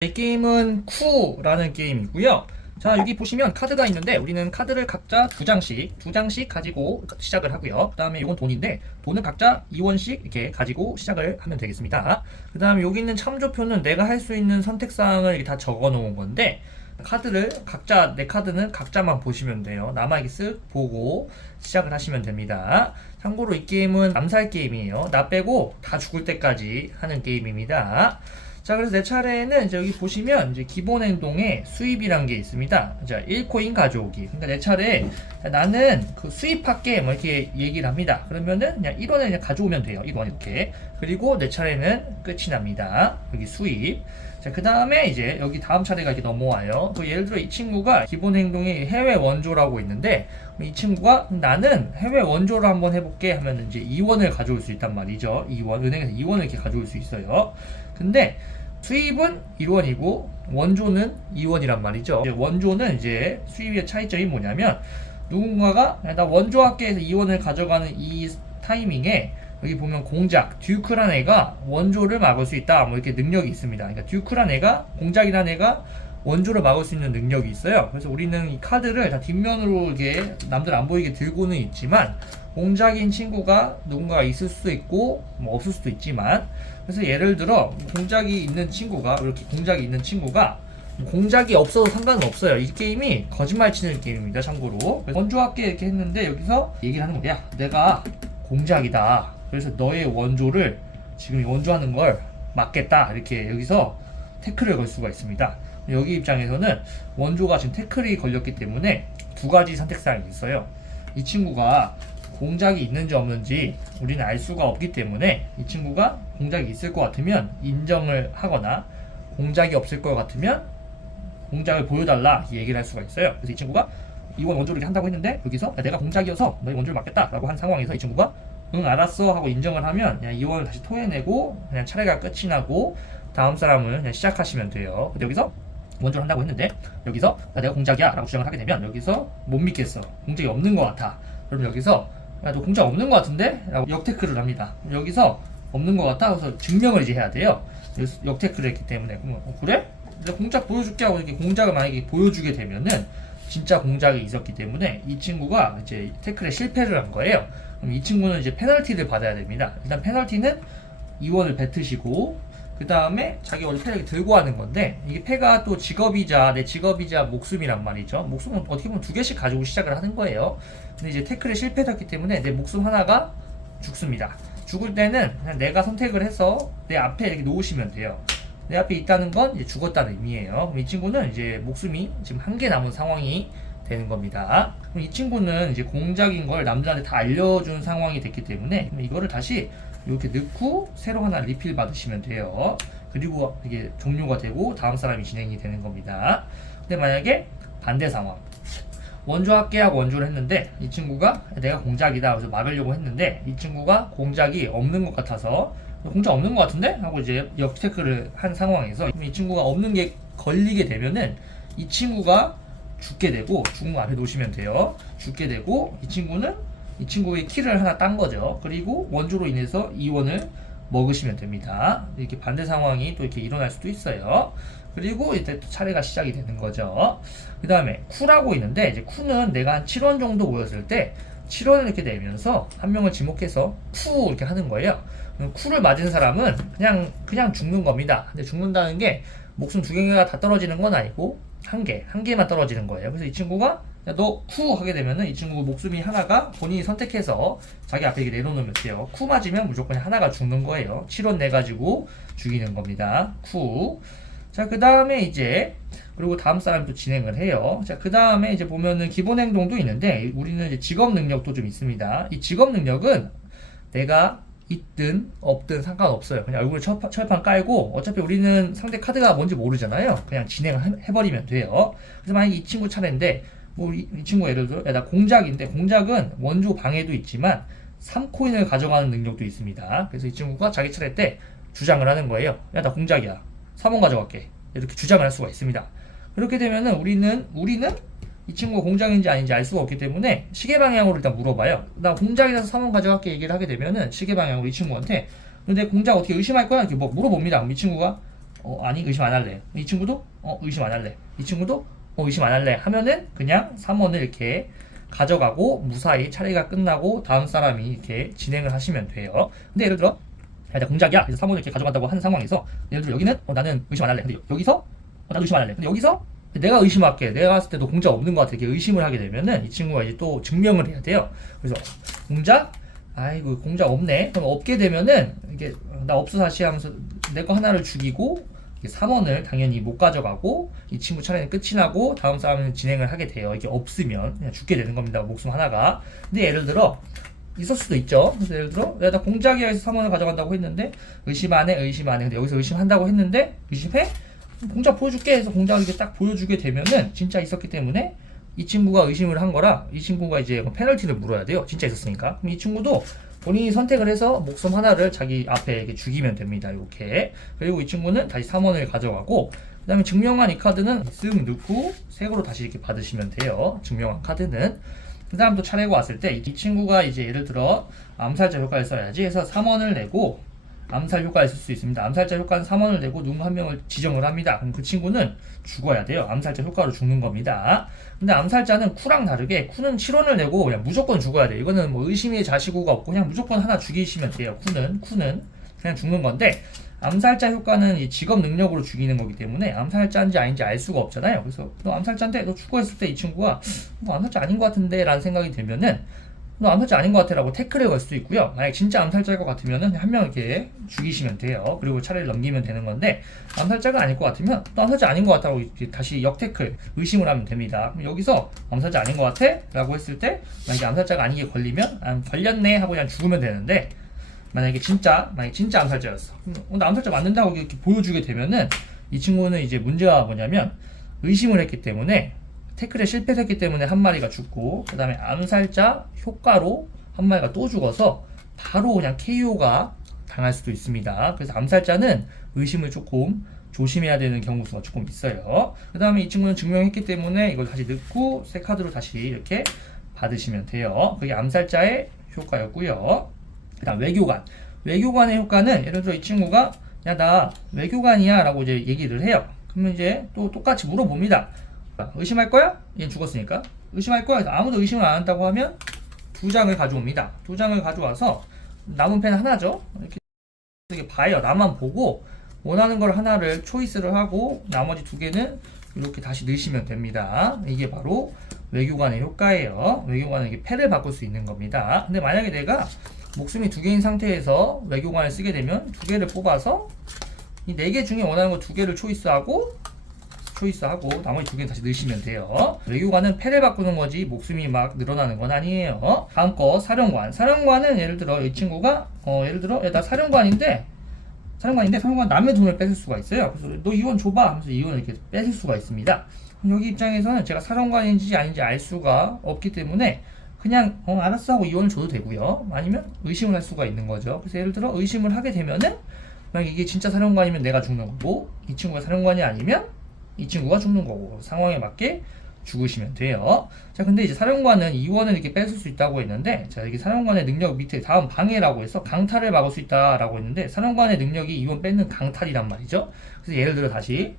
이 게임은 쿠라는 게임이고요. 자, 여기 보시면 카드가 있는데 우리는 카드를 각자 두 장씩 가지고 시작을 하고요. 그 다음에 이건 돈인데 돈은 각자 2원씩 이렇게 가지고 시작을 하면 되겠습니다. 그 다음에 여기 있는 참조표는 내가 할 수 있는 선택사항을 이렇게 다 적어 놓은 건데 카드를 각자, 내 카드는 각자만 보시면 돼요. 남에게 쓱 보고 시작을 하시면 됩니다. 참고로 이 게임은 암살 게임이에요. 나 빼고 다 죽을 때까지 하는 게임입니다. 자, 그래서 내 차례에는 이제 여기 보시면 이제 기본 행동에 수입이란 게 있습니다. 자, 1코인 가져오기. 그러니까 내 차례에 나는 그 수입할게 뭐 이렇게 얘기를 합니다. 그러면은 그냥 1원을 그냥 가져오면 돼요. 1원 이렇게. 그리고 내 차례는 끝이 납니다. 여기 수입. 자, 그 다음에 이제 여기 다음 차례가 이렇게 넘어와요. 또 예를 들어 이 친구가 기본 행동이 해외 원조라고 있는데 이 친구가 나는 해외 원조를 한번 해볼게 하면 이제 2원을 가져올 수 있단 말이죠. 2원. 은행에서 2원을 이렇게 가져올 수 있어요. 근데 수입은 1원이고 원조는 2원이란 말이죠. 원조는 이제 수입의 차이점이 뭐냐면 누군가가 나 원조 학계에서 2원을 가져가는 이 타이밍에 여기 보면 공작 듀크란 애가 원조를 막을 수 있다 뭐 이렇게 능력이 있습니다. 그러니까 듀크란 애가 공작이란 애가 원조를 막을 수 있는 능력이 있어요. 그래서 우리는 이 카드를 다 뒷면으로 이렇게 남들 안 보이게 들고는 있지만 공작인 친구가 누군가가 있을 수도 있고 뭐 없을 수도 있지만 그래서 예를 들어 공작이 있는 친구가 이렇게 공작이 있는 친구가 공작이 없어도 상관은 없어요. 이 게임이 거짓말 치는 게임입니다. 참고로 원조할게 이렇게 했는데 여기서 얘기를 하는 거야. 내가 공작이다. 그래서 너의 원조를 지금 원조하는 걸 막겠다. 이렇게 여기서 태클을 걸 수가 있습니다. 여기 입장에서는 원조가 지금 태클이 걸렸기 때문에 두 가지 선택사항이 있어요. 이 친구가 공작이 있는지 없는지 우리는 알 수가 없기 때문에 이 친구가 공작이 있을 것 같으면 인정을 하거나 공작이 없을 것 같으면 공작을 보여달라 얘기를 할 수가 있어요. 그래서 이 친구가 이원 원조를 한다고 했는데 여기서 내가 공작이어서 너희 원조를 막겠다 라고 한 상황에서 이 친구가 응 알았어 하고 인정을 하면 그냥 이원을 다시 토해내고 그냥 차례가 끝이 나고 다음 사람을 그냥 시작하시면 돼요. 근데 여기서 원조를 한다고 했는데 여기서 내가 공작이야 라고 주장을 하게 되면 여기서 못 믿겠어. 공작이 없는 것 같아. 그럼 여기서 야, 너 공작 없는 것 같은데? 라고 역테크를 합니다. 여기서 없는 것 같아? 그래서 증명을 이제 해야 돼요. 역테크를 했기 때문에. 그래? 내가 공작 보여줄게 하고 이렇게 공작을 만약에 보여주게 되면은 진짜 공작이 있었기 때문에 이 친구가 이제 태클에 실패를 한 거예요. 그럼 이 친구는 이제 페널티를 받아야 됩니다. 일단 페널티는 2원을 뱉으시고 그 다음에 자기 원래 패를 들고 하는 건데 이게 패가 또 직업이자 내 직업이자 목숨이란 말이죠. 목숨은 어떻게 보면 두 개씩 가지고 시작을 하는 거예요. 근데 이제 태클에 실패했기 때문에 내 목숨 하나가 죽습니다. 죽을 때는 그냥 내가 선택을 해서 내 앞에 이렇게 놓으시면 돼요. 내 앞에 있다는 건 이제 죽었다는 의미예요. 그럼 이 친구는 이제 목숨이 지금 한 개 남은 상황이 되는 겁니다. 그럼 이 친구는 이제 공작인 걸 남들한테 다 알려준 상황이 됐기 때문에 이거를 다시 이렇게 넣고 새로 하나 리필 받으시면 돼요. 그리고 이게 종료가 되고 다음 사람이 진행이 되는 겁니다. 근데 만약에 반대 상황 원조 할게 하고 원조를 했는데 이 친구가 내가 공작이다 그래서 막으려고 했는데 이 친구가 공작이 없는 것 같아서 공작 없는 것 같은데? 하고 이제 역테크를 한 상황에서 이 친구가 없는 게 걸리게 되면은 이 친구가 죽게 되고 죽은 거 앞에 놓으시면 돼요. 죽게 되고 이 친구는 이 친구의 키를 하나 딴 거죠. 그리고 원조로 인해서 2원을 먹으시면 됩니다. 이렇게 반대 상황이 또 이렇게 일어날 수도 있어요. 그리고 이제 또 차례가 시작이 되는 거죠. 그 다음에 쿠라고 있는데 이제 쿠는 내가 한 7원 정도 모였을 때 7원을 이렇게 내면서 한 명을 지목해서 쿠 이렇게 하는 거예요. 쿠를 맞은 사람은 그냥 죽는 겁니다. 근데 죽는다는 게 목숨 두 개가 다 떨어지는 건 아니고 한 개만 떨어지는 거예요. 그래서 이 친구가 너 쿠 하게 되면은 이 친구 목숨이 하나가 본인이 선택해서 자기 앞에 이렇게 내려놓으면 돼요. 쿠 맞으면 무조건 하나가 죽는 거예요. 7원 내가지고 죽이는 겁니다. 쿠. 자, 그 다음에 이제, 그리고 다음 사람이 또 진행을 해요. 자, 그 다음에 이제 보면은 기본 행동도 있는데, 우리는 이제 직업 능력도 좀 있습니다. 이 직업 능력은 내가 있든 없든 상관없어요. 그냥 얼굴에 철판 깔고 어차피 우리는 상대 카드가 뭔지 모르잖아요. 그냥 진행을 해버리면 돼요. 그래서 만약에 이 친구 차례인데 뭐 이 친구 예를 들어 나 공작인데 공작은 원조 방해도 있지만 3코인을 가져가는 능력도 있습니다. 그래서 이 친구가 자기 차례 때 주장을 하는 거예요. 야 나 공작이야. 3원 가져갈게. 이렇게 주장을 할 수가 있습니다. 그렇게 되면은 우리는 이 친구가 공작인지 아닌지 알 수가 없기 때문에 시계 방향으로 일단 물어봐요. 나 공작이라서 3원 가져갈게 얘기를 하게 되면은 시계 방향으로 이 친구한테 내 공작 어떻게 의심할 거야? 이렇게 뭐 물어봅니다. 그럼 이 친구가 아니 의심 안 할래. 이 친구도 의심 안 할래. 이 친구도 의심 안 할래 하면은 그냥 3원을 이렇게 가져가고 무사히 차례가 끝나고 다음 사람이 이렇게 진행을 하시면 돼요. 근데 예를 들어 야, 나 공작이야. 그래서 3원을 이렇게 가져간다고 하는 상황에서 예를 들어 여기는 나는 의심 안 할래. 근데 여기서 나도 의심 안 할래. 근데 여기서 내가 의심할게. 내가 봤을 때도 공작 없는 것 같아. 이렇게 의심을 하게 되면은 이 친구가 이제 또 증명을 해야 돼요. 그래서 공작? 아이고 공작 없네. 그럼 없게 되면은 이게 나 없어 다시 하면서 내 거 하나를 죽이고 3원을 당연히 못 가져가고 이 친구 차례는 끝이 나고 다음 사람은 진행을 하게 돼요. 이게 없으면 그냥 죽게 되는 겁니다. 목숨 하나가. 근데 예를 들어 있을 수도 있죠. 그래서 예를 들어 나 공작이야 해서 3원을 가져간다고 했는데 의심 안 해. 근데 여기서 의심한다고 했는데 의심해? 공작 보여줄게 해서 공작을 이렇게 딱 보여주게 되면은 진짜 있었기 때문에 이 친구가 의심을 한 거라 이 친구가 이제 페널티를 물어야 돼요. 진짜 있었으니까. 그럼 이 친구도 본인이 선택을 해서 목숨 하나를 자기 앞에 이렇게 죽이면 됩니다. 이렇게. 그리고 이 친구는 다시 3원을 가져가고 그 다음에 증명한 이 카드는 쓱 넣고 색으로 다시 이렇게 받으시면 돼요. 증명한 카드는. 그 다음 또 차례가 왔을 때 이 친구가 이제 예를 들어 암살자 효과를 써야지 해서 3원을 내고 암살 효과를 쓸 수 있습니다. 암살자 효과는 3원을 내고 누구 한 명을 지정을 합니다. 그럼 그 친구는 죽어야 돼요. 암살자 효과로 죽는 겁니다. 근데 암살자는 쿠랑 다르게 쿠는 7원을 내고 그냥 무조건 죽어야 돼요. 이거는 뭐 의심의 자시고가 없고 그냥 무조건 하나 죽이시면 돼요. 쿠는 그냥 죽는 건데 암살자 효과는 이 직업 능력으로 죽이는 거기 때문에 암살자인지 아닌지 알 수가 없잖아요. 그래서 너 암살자인데 너 죽어 했을 때 이 친구가 뭐 암살자 아닌 것 같은데 라는 생각이 들면은 너 암살자 아닌 것 같아 라고 태클을 걸 수도 있고요. 만약에 진짜 암살자일 것 같으면은 한 명 이렇게 죽이시면 돼요. 그리고 차례를 넘기면 되는 건데 암살자가 아닐 것 같으면 또 암살자 아닌 것 같다고 다시 역태클 의심을 하면 됩니다. 그럼 여기서 암살자 아닌 것 같아? 라고 했을 때 만약에 암살자가 아니게 걸리면 걸렸네 하고 그냥 죽으면 되는데 만약에 진짜 암살자였어. 나 암살자 맞는다고 이렇게 보여주게 되면은 이 친구는 이제 문제가 뭐냐면 의심을 했기 때문에 태클에 실패했기 때문에 한 마리가 죽고 그 다음에 암살자 효과로 한 마리가 또 죽어서 바로 그냥 KO가 당할 수도 있습니다. 그래서 암살자는 의심을 조금 조심해야 되는 경우가 조금 있어요. 그 다음에 이 친구는 증명했기 때문에 이걸 다시 넣고 새 카드로 다시 이렇게 받으시면 돼요. 그게 암살자의 효과였고요. 그 다음 외교관의 효과는 예를 들어 이 친구가 야 나 외교관이야 라고 이제 얘기를 해요. 그러면 이제 또 똑같이 물어봅니다. 의심할 거야? 얘 죽었으니까 의심할 거야? 그래서 아무도 의심을 안 한다고 하면 2장을 가져옵니다. 2장을 가져와서 남은 펜 하나죠. 이렇게 봐요. 나만 보고 원하는 걸 하나를 초이스를 하고 나머지 2개는 이렇게 다시 넣으시면 됩니다. 이게 바로 외교관의 효과예요. 외교관은 이게 패를 바꿀 수 있는 겁니다. 근데 만약에 내가 목숨이 2개인 상태에서 외교관을 쓰게 되면 2개를 뽑아서 이 4개 중에 원하는 거 2개를 초이스하고 나머지 2개는 다시 넣으시면 돼요. 외교관은 패를 바꾸는 거지 목숨이 막 늘어나는 건 아니에요. 다음 거 사령관은 예를 들어 이 친구가 예를 들어 야, 나 사령관인데 남의 돈을 뺏을 수가 있어요. 그래서 너 이원 줘봐 하면서 이원을 이렇게 뺏을 수가 있습니다. 여기 입장에서는 제가 사령관인지 아닌지 알 수가 없기 때문에 그냥 알았어 하고 이원을 줘도 되고요. 아니면 의심을 할 수가 있는 거죠. 그래서 예를 들어 의심을 하게 되면은 만약 이게 진짜 사령관이면 내가 죽는 거고 이 친구가 사령관이 아니면 이 친구가 죽는 거고 상황에 맞게 죽으시면 돼요. 자, 근데 이제 사령관은 이원을 이렇게 뺏을 수 있다고 했는데 자, 여기 사령관의 능력 밑에 다음 방해라고 해서 강탈을 막을 수 있다라고 했는데 사령관의 능력이 이원 뺏는 강탈이란 말이죠. 그래서 예를 들어 다시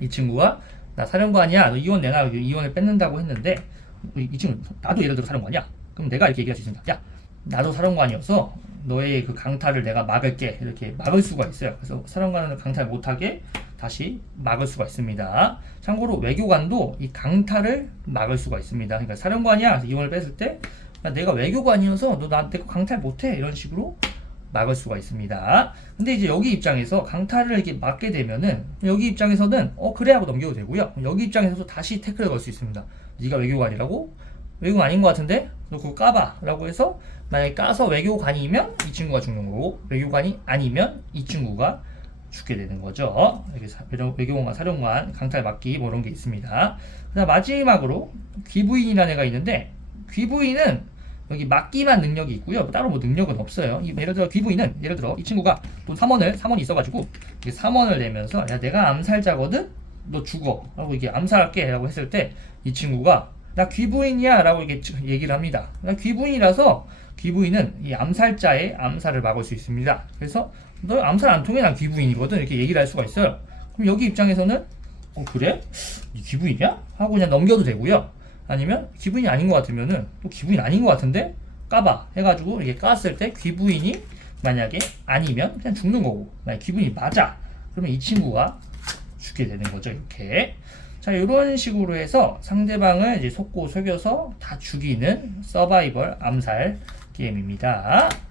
이 친구가 나 사령관이야 너 이원 내놔 이원을 뺏는다고 했는데 이 친구 나도 예를 들어 사령관이야. 그럼 내가 이렇게 얘기할 수 있습니다. 야 나도 사령관이어서 너의 그 강탈을 내가 막을게 이렇게 막을 수가 있어요. 그래서 사령관은 강탈 못하게 다시 막을 수가 있습니다. 참고로 외교관도 이 강탈을 막을 수가 있습니다. 그러니까 사령관이야 이원을 뺐을 때 내가 외교관이어서 너 나한테 강탈 못해 이런 식으로 막을 수가 있습니다. 근데 이제 여기 입장에서 강탈을 이렇게 막게 되면은 여기 입장에서는 그래 하고 넘겨도 되고요. 여기 입장에서도 다시 태클을 걸 수 있습니다. 네가 외교관이라고? 외교관 아닌 것 같은데? 너 그거 까봐 라고 해서 만약에 까서 외교관이면 이 친구가 죽는 거고 외교관이 아니면 이 친구가 죽게 되는 거죠. 외교관과 사령관 강탈 막기 뭐 이런 게 있습니다. 그다음 마지막으로 귀부인이라는 애가 있는데 귀부인은 여기 막기만 능력이 있고요. 따로 뭐 능력은 없어요. 예를 들어 귀부인은 예를 들어 이 친구가 돈 3원이 있어가지고 3원을 내면서 야 내가 암살자거든? 너 죽어 라고 이게 암살할게 라고 했을 때 이 친구가 나 귀부인이야 라고 이렇게 얘기를 합니다. 나 귀부인이라서 귀부인은 이 암살자의 암살을 막을 수 있습니다. 그래서 너 암살 안 통해, 난 귀부인이거든, 이렇게 얘기를 할 수가 있어요. 그럼 여기 입장에서는 그래? 이 귀부인이야? 하고 그냥 넘겨도 되고요. 아니면 귀부인이 아닌 것 같으면은 또 귀부인 아닌 것 같은데 까봐 해가지고 이렇게 깠을 때 귀부인이 만약에 아니면 그냥 죽는 거고, 만약 귀부인이 맞아 그러면 이 친구가 죽게 되는 거죠. 이렇게. 자, 이런 식으로 해서 상대방을 이제 속고 속여서 다 죽이는 서바이벌 암살 게임입니다.